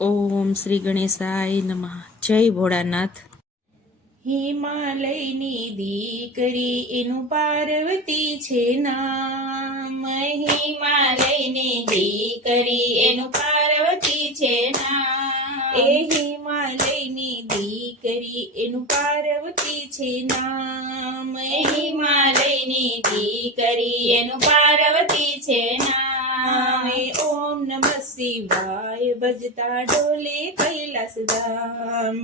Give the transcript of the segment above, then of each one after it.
ઓમ શ્રી ગણેશાય નમઃ. જય ભોળાનાથ. હિમાલયની દીકરી એનું પાર્વતી છે નામ. હિમાલયની દીકરી એનું પાર્વતી છે નામ. એ હિમાલયની દીકરી એનું પાર્વતી છે નામ. હિમાલયની દીકરી એનું પાર્વતી છે નામ. ઓમ નમઃ શિવાય ભજતા ડોલે કૈલાસ ધામ.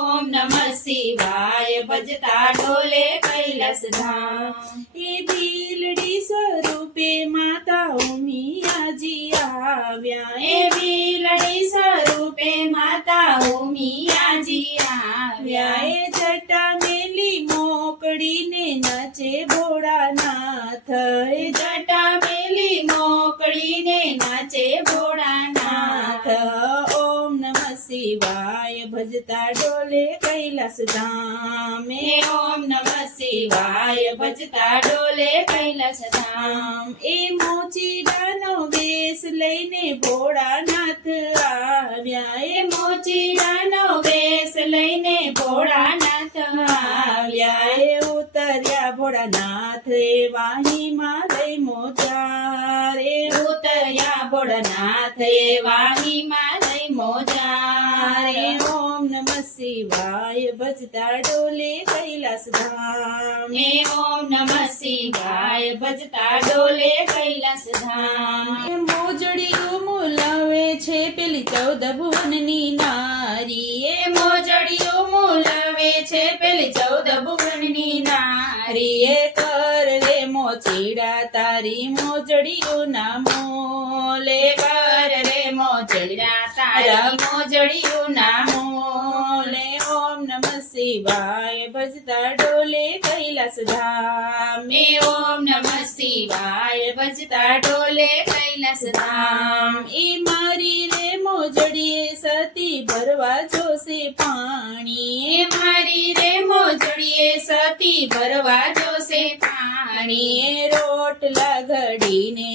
ઓમ નમઃ શિવાય ભજતા ડોલે કૈલાસ ધામ. એ ભીલડી સ્વરૂપે માતા ઉમિયાજી આવ્યા. એ ભીલડી સ્વરૂપે માતા ઉમિયાજી આવ્યા. એ જટા મેલી મોકળીને નાચે ભોળાનાથ. એ જટા મેલી મોકળીને નાચે ભોળાનાથ. ઓમ નમઃ શિવાય ભજતા ડોલે કૈલાસ ધામ. ઓમ નમઃ શિવાય ભજતા ડોલે કૈલાસ ધામ. એ મોચીડાનો વેશ લઈને ભોળાનાથ આવ્યા. એ મોચીડાનો વેશ લઈને ભોળાનાથ આવ્યા. એ ઉતર્યા ભોળાનાથ એવા હિમાલય મોજાર. એ ઉતર્યા ભોળાનાથ એવા હિમાલય મોજાર. ઓમ નમઃ શિવાય ભજતા ડોલે કૈલાસ ધામ. ઓમ નમઃ શિવાય ભજતા ડોલે કૈલાસ ધામ. મોજડીઓ મોલાવે છે પેલી 14 ભુવનની નારી. એ મોજડીઓ મોલાવે છે પેલી 14 ભુવનની નારી. એ કર રે મોચીડા તારી મોજડીઓ ના મોલે. કર રે મોજડીડા તારા મોજડીઓ ના મોલે. ઓમ નમઃ શિવાય ભજતા ડોલે કૈલાસ ધામ. ઓમ નમઃ શિવાય ભજતા ડોલે કૈલાસ ધામ. એ મારી રે મોજડીએ સતી ભરવા જોશે પાણી. એ મારી રે મોજડીએ સતી ભરવા જોશે પાણી. એ રોટલા ઘડીને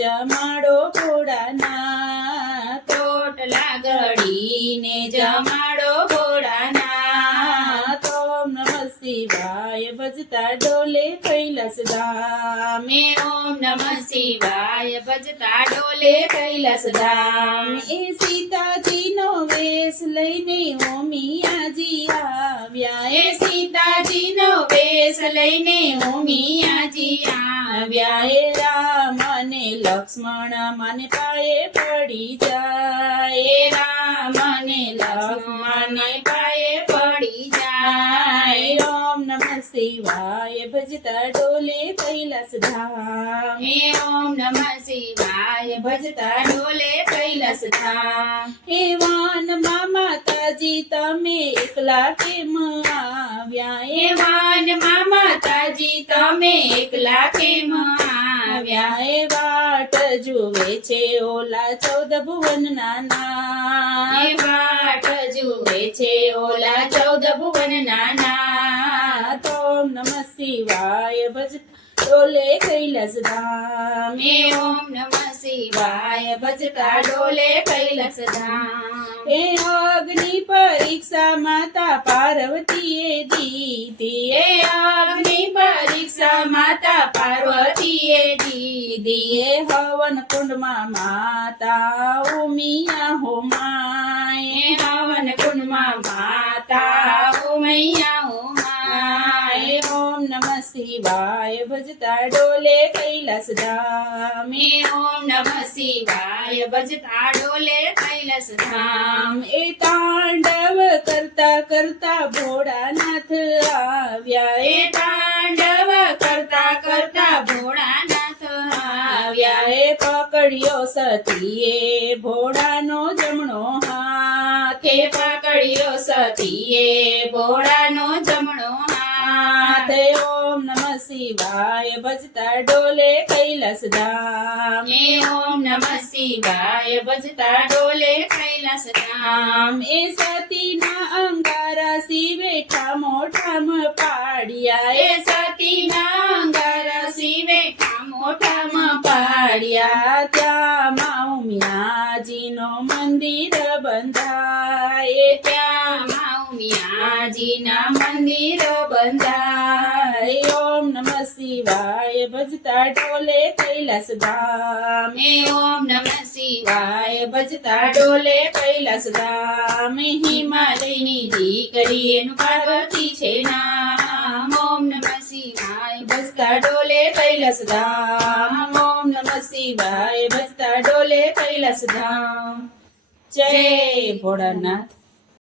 જમાડો ભોળાનાથ. રોટલા ઘડીને જમાડો ભોળાનાથ. ઓમ નમઃ શિવાય ભજતા ડોલે કૈલાસ ધામ. ઓમ નમઃ શિવાય ભજતા ડોલે કૈલાસ ધામ. એ સીતાજીનો વેશ લઈને ઉમિયાજી આવ્યા. એ સીતાજીનો વેશ લઈને ઉમિયાજી આવ્યા. એ રામ અને લક્ષ્મણ મને પાયે પડી જાય. એ રામ અને લક્ષ્મણ પાયે પડી જાય. ઓમ નમઃ શિવાય ભજતા ડોલે કૈલાસ ધામ. ઓમ નમઃ શિવાય ભજતા ડોલે કૈલાસ ધામ. હે વાનમાં માતાજી તમે એકલા કેમ આવ્યા. હે વાનમાં માતાજી તમે એકલા કેમ આવ્યા. એ વાટ જુએ છે ઓલા 14 ભુવનના નાથ. એ વાટ જુએ છે ઓલા 14 ભુવનના નાથ. ઓમ નમઃ શિવાય ભજતા ડોલે કૈલાસ ધામ. ઓમ નમઃ શિવાય ભજતા ડોલે કૈલાસ ધામ. એ અગ્નિ પરીક્ષા માતા પાર્વતીએ દીધી. એ અગ્નિ પરીક્ષા માતા પાર્વતીએ દીધી. એ હવન કુંડમાં માતા ઉમિયા હોમાય. એ હવન કુંડમાં માતા ઉમિયા હોમાય. ઓમ નમઃ શિવાય ભજતા ડોલે કૈલાસ ધામ. ઓમ નમઃ શિવાય ભજતા ડોલે કૈલાસ ધામ. એ તાંડવ કરતા કરતા ભોળાનાથ આવ્યા. એ તાંડવ કરતા કરતા ભોળાનાથ આવ્યા. એ પકડ્યો સતીએ ભોળાનો જમણો હાથ. એ પકડ્યો સતીએ ભોળાનો જમણો હાથ. ઓમ નમઃ શિવાય ભજતા ડોલે કૈલાસ ધામ. ઓમ નમઃ શિવાય ભજતા ડોલે કૈલાસ ધામ. એ સતીના અંગારા શિવે ઠામો ઠામ પાડ્યા. એ સતીના અંગારા શિવે ઠામો ઠામ પાડ્યા. ત્યાં મા ઉમિયાજીનો મંદિર મંદિર બંધાય ત્યાં ઉમિયાજીના મંદિર બંધાય ઓમ નમઃ શિવાય ભજતા ડોલે કૈલાસ ધામ ઓમ નમઃ શિવાય ભજતા ડોલે કૈલાસ ધામ હિમાલયની દીકરી એનું પાર્વતી છે નામ ઓમ નમઃ શિવાય ભજતા ડોલે કૈલાસ ધામ ઓમ નમઃ શિવાય ભજતા ડોલે કૈલાસ ધામ જય ભોળાનાથ